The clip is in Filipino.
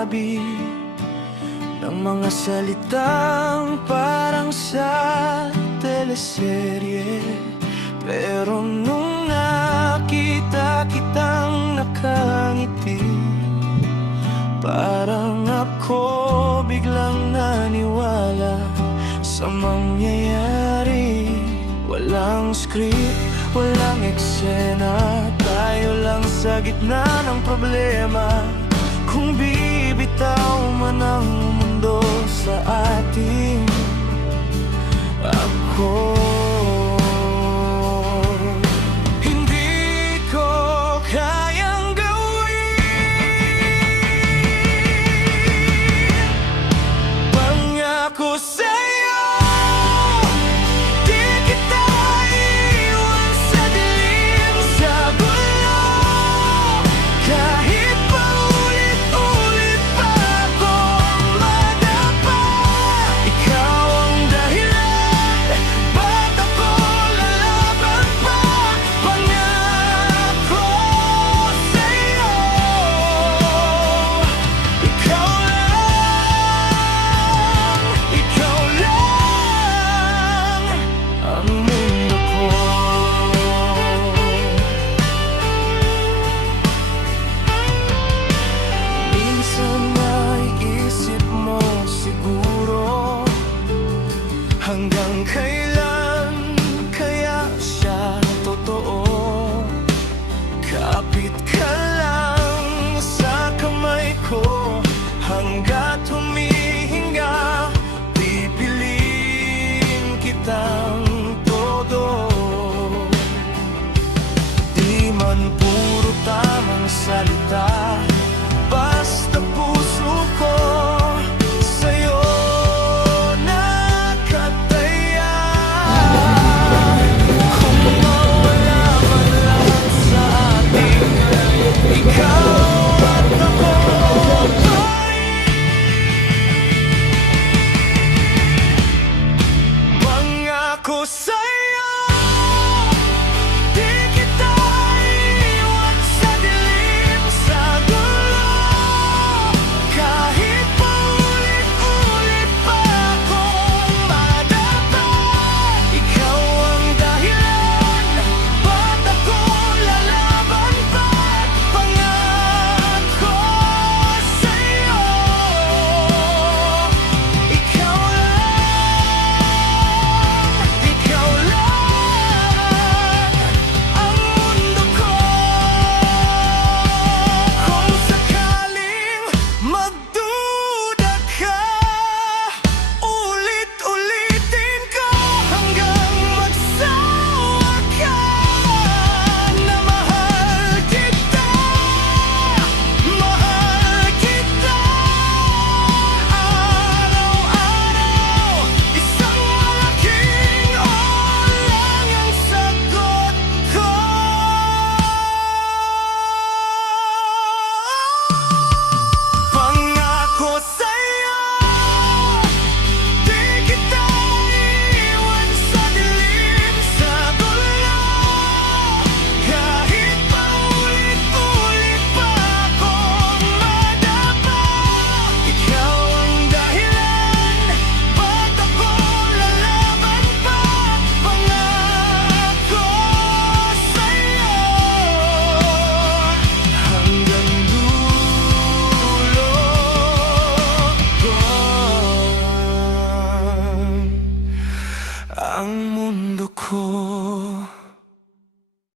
sinabi ng mga salitang parang sa teleserye. Pero nung nakita kitang nakangiti, parang ako biglang naniwala sa mangyayari. Walang script, walang eksena, tayo lang sa gitna ng problema. Kung bibitaw man ang mundo sa atin, ako hindi ko kayang gawin. Pangako sa'yo, di kita iwan sa dilim, sa gulo. Kahit paulit-ulit pa akong madapa, ikaw ang dahilan, ba't ako lalaban pa? Pangako sa'yo, ikaw lang ang mundo ko. Minsan naiisip mo siguro, hanggang kailan kaya siya totoo? Kapit ka lang sa kamay ko, hanggat humihinga, pipiliin kitang todo. Di man puro tamang salita, basta puso ko sa'yo nakataya. Kung mawala man lang sa atin, ikaw at ako pa rin. Pangako sa'yo,